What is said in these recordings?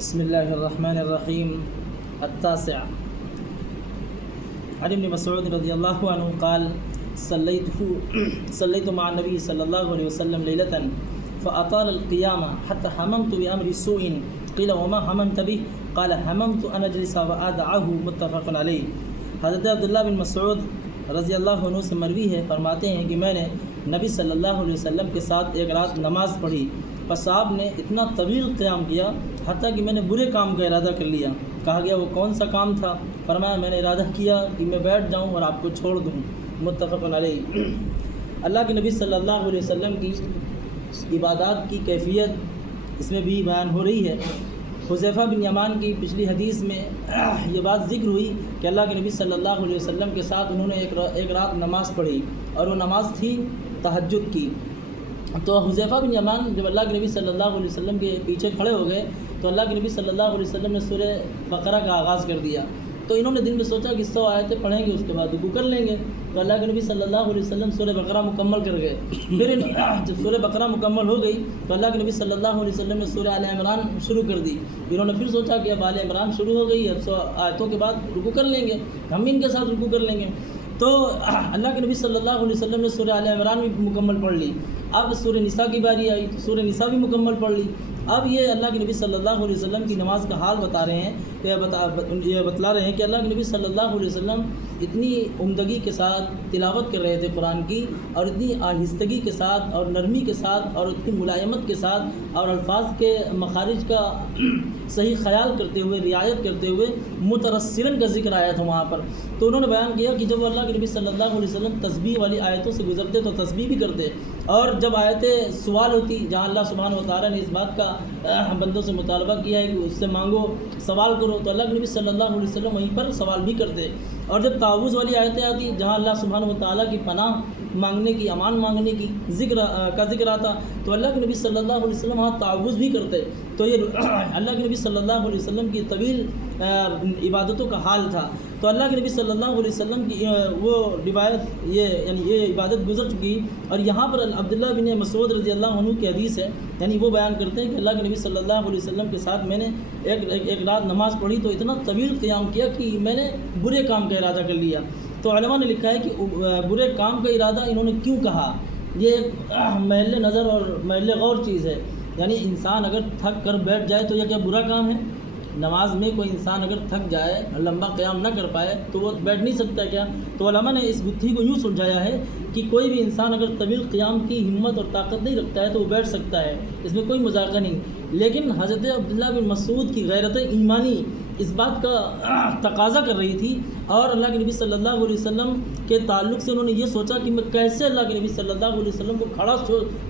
بسم الله الرحمن الرحيم. التاسع عن ابن مسعود رضي الله عنه قال صليت مع النبي صلى الله عليه وسلم ليلة فأطال القيام حتى هممت بأمر سوء قيل وما هممت به قال هممت أن أجلس وأدعه متفق عليه. حضرت عبداللہ بن مسعود رضی اللہ عنہ سے مروی ہے، فرماتے ہیں کہ میں نے نبی صلی اللہ علیہ وسلم کے ساتھ ایک رات نماز پڑھی، پس آپ نے اتنا طویل قیام کیا حتیٰ کہ میں نے برے کام کا ارادہ کر لیا۔ کہا گیا وہ کون سا کام تھا؟ فرمایا میں نے ارادہ کیا کہ میں بیٹھ جاؤں اور آپ کو چھوڑ دوں، متفق علیہ۔ اللہ کے نبی صلی اللہ علیہ وسلم کی عبادات کی کیفیت اس میں بھی بیان ہو رہی ہے۔ حذیفہ بن یمان کی پچھلی حدیث میں یہ بات ذکر ہوئی کہ اللہ کے نبی صلی اللہ علیہ وسلم کے ساتھ انہوں نے ایک رات نماز پڑھی اور وہ نماز تھی تہجد کی۔ تو حذیفہ بن یمان جب اللہ کے نبی صلی اللہ علیہ وسلم کے پیچھے کھڑے ہو گئے تو اللہ کے نبی صلی اللہ علیہ وسلم نے سورہ بقرہ کا آغاز کر دیا۔ تو انہوں نے دل میں سوچا کہ 100 آیتیں پڑھیں گے، اس کے بعد رکوع کر لیں گے۔ تو اللہ کے نبی صلی اللہ علیہ وسلم سورہ بقرہ مکمل کر گئے۔ پھر جب سورہ بقرہ مکمل ہو گئی تو اللہ کے نبی صلی اللہ علیہ وسلم نے سورہ آل عمران شروع کر دی۔ انہوں نے پھر سوچا کہ اب آل عمران شروع ہو گئی، اب 100 آیتوں کے بعد رکوع کر لیں گے، ہم ان کے ساتھ رکوع کر لیں گے۔ تو اللہ کے نبی صلی اللہ علیہ وسلم نے سورہ آل عمران بھی مکمل پڑھ لی۔ اب سورہ نساء کی باری آئی تو سورہ نساء بھی مکمل پڑھ لی۔ اب یہ اللہ کے نبی صلی اللہ علیہ وسلم کی نماز کا حال بتا رہے ہیں کہ یہ بتلا رہے ہیں کہ اللہ کے نبی صلی اللہ علیہ وسلم اتنی عمدگی کے ساتھ تلاوت کر رہے تھے قرآن کی، اور اتنی آہستگی کے ساتھ اور نرمی کے ساتھ اور اتنی ملائمت کے ساتھ اور الفاظ کے مخارج کا صحیح خیال کرتے ہوئے، رعایت کرتے ہوئے مترسلاً کا ذکر آیا تھا وہاں پر۔ تو انہوں نے بیان کیا کہ جب اللہ کے نبی صلی اللہ علیہ وسلم تسبیح والی آیتوں سے گزرتے تو تسبیح بھی کرتے، اور جب آیتیں سوال ہوتی جہاں اللہ سبحانہ و تعالیٰ نے اس بات کا بندوں سے مطالبہ کیا ہے کہ اس سے مانگو، سوال کرو، تو اللہ کے نبی صلی اللہ علیہ وسلم وہیں پر سوال بھی کرتے۔ اور جب تعوذ والی آیتیں آتی جہاں اللہ سبحانہ و تعالیٰ کی پناہ مانگنے کی، امان مانگنے کی ذکر آتا تو اللہ کے نبی صلی اللہ علیہ وسلم وہاں تعوذ بھی کرتے۔ تو یہ اللہ کے نبی صلی اللہ علیہ وسلم کی طویل عبادتوں کا حال تھا۔ تو اللہ کے نبی صلی اللہ علیہ وسلم کی وہ روایت یہ عبادت گزر چکی، اور یہاں پر عبداللہ بن مسعود رضی اللہ عنہ کی حدیث ہے، یعنی وہ بیان کرتے ہیں کہ اللہ کے نبی صلی اللہ علیہ وسلم کے ساتھ میں نے ایک رات نماز پڑھی تو اتنا طویل قیام کیا کہ میں نے برے کام کا ارادہ کر لیا۔ تو علماء نے لکھا ہے کہ برے کام کا ارادہ انہوں نے کیوں کہا، یہ محل نظر اور محل غور چیز ہے۔ یعنی انسان اگر تھک کر بیٹھ جائے تو یہ کیا برا کام ہے؟ نماز میں کوئی انسان اگر تھک جائے، لمبا قیام نہ کر پائے تو وہ بیٹھ نہیں سکتا کیا؟ تو علماء نے اس گتھی کو یوں سلجھایا ہے کہ کوئی بھی انسان اگر طویل قیام کی ہمت اور طاقت نہیں رکھتا ہے تو وہ بیٹھ سکتا ہے، اس میں کوئی مذاقہ نہیں۔ لیکن حضرت عبداللہ بن مسعود کی غیرت ایمانی اس بات کا تقاضا کر رہی تھی، اور اللہ کے نبی صلی اللہ علیہ وسلم کے تعلق سے انہوں نے یہ سوچا کہ میں کیسے اللہ کے نبی صلی اللہ علیہ وسلم کو کھڑا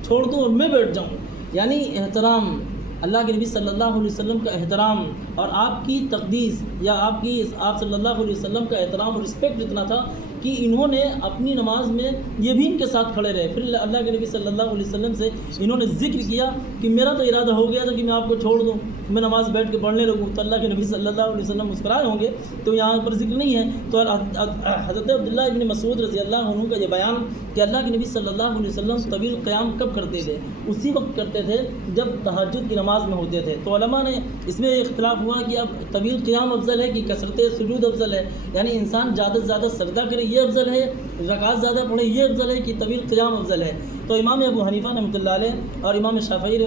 چھوڑ دوں اور میں بیٹھ جاؤں۔ یعنی احترام، اللہ کے نبی صلی اللہ علیہ وسلم کا احترام اور آپ کی تقدیس یا آپ صلی اللہ علیہ وسلم کا احترام اور رسپیکٹ اتنا تھا کہ انہوں نے اپنی نماز میں یہ بھی ان کے ساتھ کھڑے رہے۔ پھر اللہ کے نبی صلی اللہ علیہ وسلم سے انہوں نے ذکر کیا کہ میرا تو ارادہ ہو گیا تھا کہ میں آپ کو چھوڑ دوں، میں نماز بیٹھ کے پڑھنے لگوں، تو اللہ کے نبی صلی اللہ علیہ وسلم مسکرائے ہوں گے، تو یہاں پر ذکر نہیں ہے۔ تو حضرت عبداللہ ابن مسعود رضی اللہ عنہ کا یہ بیان کہ اللہ کے نبی صلی اللہ علیہ وسلم طویل قیام کب کرتے تھے، اسی وقت کرتے تھے جب تہجد کی نماز میں ہوتے تھے۔ تو علماء نے اس میں اختلاف ہوا کہ اب طویل قیام افضل ہے کہ کثرت سجود افضل ہے، یعنی انسان زیادہ سے زیادہ سجدہ کرے یہ افضل ہے، رکعات زیادہ پڑھے یہ افضل ہے کہ طویل قیام افضل ہے۔ تو امام ابو حنیفہ رحمۃ اللہ علیہ اور امام شافعی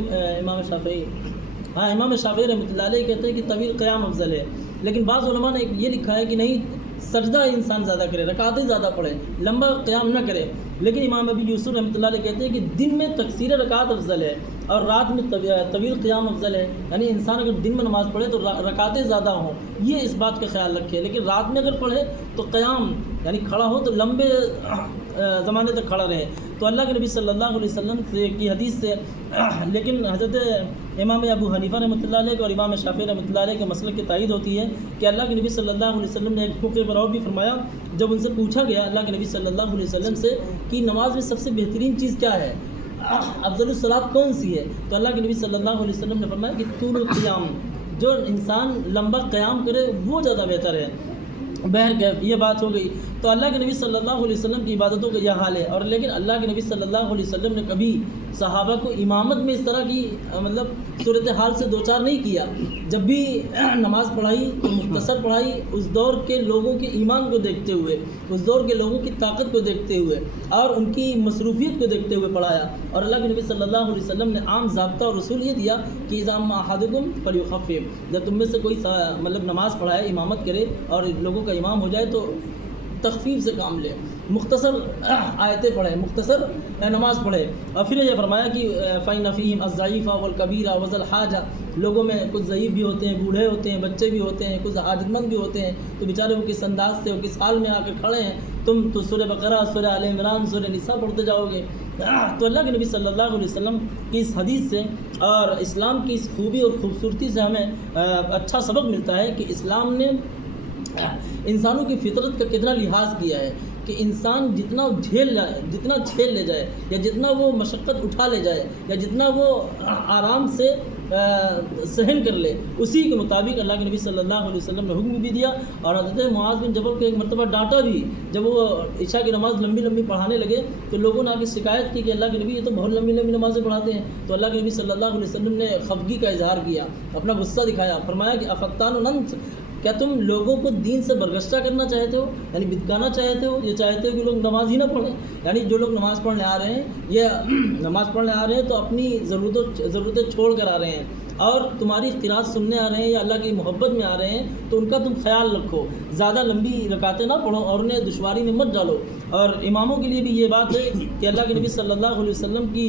رحمۃ اللہ علیہ کہتے ہیں کہ طویل قیام افضل ہے، لیکن بعض علماء نے یہ لکھا ہے کہ نہیں، سجدہ انسان زیادہ کرے، رکعتیں زیادہ پڑھے، لمبا قیام نہ کرے۔ لیکن امام ابی یوسف رحمۃ اللہ علیہ کہتے ہیں کہ دن میں تکثیر رکعت افضل ہے اور رات میں طویل قیام افضل ہے، یعنی انسان اگر دن میں نماز پڑھے تو رکعتیں زیادہ ہوں، یہ اس بات کا خیال رکھے، لیکن رات میں اگر پڑھے تو قیام یعنی کھڑا ہو تو لمبے زمانے تک کھڑا رہے۔ تو اللہ کے نبی صلی اللہ علیہ وسلم کی حدیث سے لیکن حضرت امام ابو حنیفہ رحمۃ اللہ علیہ اور امام شافعی رحمۃ اللہ علیہ کے مسلک کی تائید ہوتی ہے کہ اللہ کے نبی صلی اللہ علیہ وسلم نے ایک موقع پر اور بھی فرمایا، جب ان سے پوچھا گیا اللہ کے نبی صلی اللہ علیہ وسلم سے کہ نماز میں سب سے بہترین چیز کیا ہے، افضل الصلاۃ کون سی ہے، تو اللہ کے نبی صلی اللہ علیہ وسلم نے فرمایا کہ طول القیام، جو انسان لمبا قیام کرے وہ زیادہ بہتر ہے۔ بہرکیف یہ بات ہو گئی۔ تو اللہ کے نبی صلی اللہ علیہ وسلم کی عبادتوں کا یہ حال ہے، اور لیکن اللہ کے نبی صلی اللہ علیہ وسلم نے کبھی صحابہ کو امامت میں اس طرح کی مطلب صورتحال سے دوچار نہیں کیا. جب بھی نماز پڑھائی تو مختصر پڑھائی، اس دور کے لوگوں کے ایمان کو دیکھتے ہوئے، اس دور کے لوگوں کی طاقت کو دیکھتے ہوئے اور ان کی مصروفیت کو دیکھتے ہوئے پڑھایا. اور اللہ کے نبی صلی اللہ علیہ وسلم نے عام ضابطہ اور اصول یہ دیا کہ اذا اما احدکم فلیخفف، جب تم میں سے کوئی مطلب نماز پڑھائے، امامت کرے اور لوگوں کا امام ہو جائے تو تخفیف سے کام لے، مختصر آیتیں پڑھیں، مختصر نماز پڑھے. اور پھر یہ فرمایا کہ فَإِنَّ فِيهِمْ الضَّعِيفَ وَالْكَبِيرَ وَذَا الْحَاجَةِ، لوگوں میں کچھ ضعیف بھی ہوتے ہیں، بوڑھے ہوتے ہیں، بچے بھی ہوتے ہیں، کچھ حاجت مند بھی ہوتے ہیں، تو بیچارے وہ کس انداز سے، وہ کس حال میں آ کے کھڑے ہیں. تم تو سورہ بقرہ، سورہ آل عمران، سورہ نساء پڑھتے جاؤ گے. تو اللہ کے نبی صلی اللہ علیہ وسلم کی اس حدیث سے اور اسلام کی اس خوبی اور خوبصورتی سے ہمیں اچھا سبق ملتا ہے کہ اسلام نے انسانوں کی فطرت کا کتنا لحاظ کیا ہے کہ انسان جتنا جھیل لے جائے یا جتنا وہ مشقت اٹھا لے جائے یا جتنا وہ آرام سے سہن کر لے، اسی کے مطابق اللہ کے نبی صلی اللہ علیہ وسلم نے حکم بھی دیا. اور حضرت معاذ بن جبل کو ایک مرتبہ ڈانٹا بھی، جب وہ عشاء کی نماز لمبی لمبی پڑھانے لگے تو لوگوں نے آ کے شکایت کی کہ اللہ کے نبی یہ تو بہت لمبی لمبی نمازیں پڑھاتے ہیں. تو اللہ کے نبی صلی اللہ علیہ وسلم نے خفگی کا اظہار کیا، اپنا غصہ دکھایا، فرمایا کہ افتان انت، کیا تم لوگوں کو دین سے برگشتہ کرنا چاہتے ہو، یعنی بدکانا چاہتے ہو، یہ چاہتے ہو کہ لوگ نماز ہی نہ پڑھیں. یعنی جو لوگ نماز پڑھنے آ رہے ہیں، یہ نماز پڑھنے آ رہے ہیں تو اپنی ضرورتیں چھوڑ کر آ رہے ہیں اور تمہاری قرات سننے آ رہے ہیں یا اللہ کی محبت میں آ رہے ہیں، تو ان کا تم خیال رکھو، زیادہ لمبی رکعتیں نہ پڑھو اور انہیں دشواری میں مت ڈالو. اور اماموں کے لیے بھی یہ بات ہے کہ اللہ کے نبی صلی اللہ علیہ وسلم کی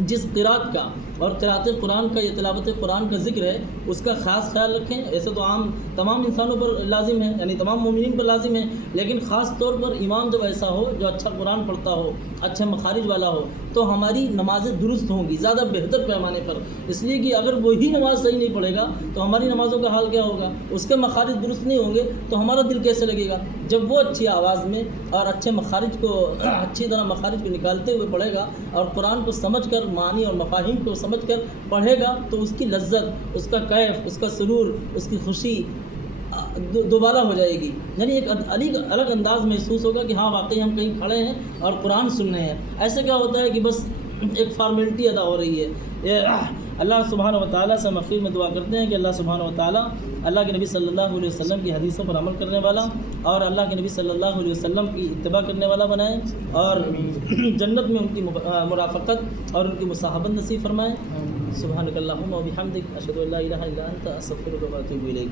جس قرات کا اور قرات قرآن کا یا تلاوت قرآن کا ذکر ہے اس کا خاص خیال رکھیں. ایسے تو عام تمام انسانوں پر لازم ہے، یعنی تمام مومنین پر لازم ہے، لیکن خاص طور پر امام جب ایسا ہو جو اچھا قرآن پڑھتا ہو، اچھے مخارج والا ہو، تو ہماری نمازیں درست ہوں گی زیادہ بہتر پیمانے پر. اس لیے کہ اگر وہی نماز صحیح نہیں پڑھے گا تو ہماری نمازوں کا حال کیا ہوگا؟ اس کے مخارج درست نہیں ہوں گے تو ہمارا دل کیسے لگے گا؟ جب وہ اچھی آواز میں اور اچھی طرح مخارج کو نکالتے ہوئے پڑھے گا اور قرآن کو سمجھ کر، معانی اور مفاہیم کو سمجھ کر پڑھے گا تو اس کی لذت، اس کا کیف، اس کا سرور، اس کی خوشی دوبارہ ہو جائے گی. یعنی ایک الگ انداز محسوس ہوگا کہ ہاں واقعی ہم کہیں کھڑے ہیں اور قرآن سن رہے ہیں. ایسے کیا ہوتا ہے کہ بس ایک فارمیلٹی ادا ہو رہی ہے. اللہ سبحانہ و تعالیٰ سے ہم اخیر میں دعا کرتے ہیں کہ اللہ سبحانہ و تعالیٰ اللہ کے نبی صلی اللہ علیہ وسلم کی حدیثوں پر عمل کرنے والا اور اللہ کے نبی صلی اللہ علیہ وسلم کی اتباع کرنے والا بنائے اور جنت میں ان کی مرافقت اور ان کی مصاحبت نصیب فرمائے. سبحانک اللہم و بحمدک، اشہد ان لا الہ الا انت، استغفرک و اتوب الیک.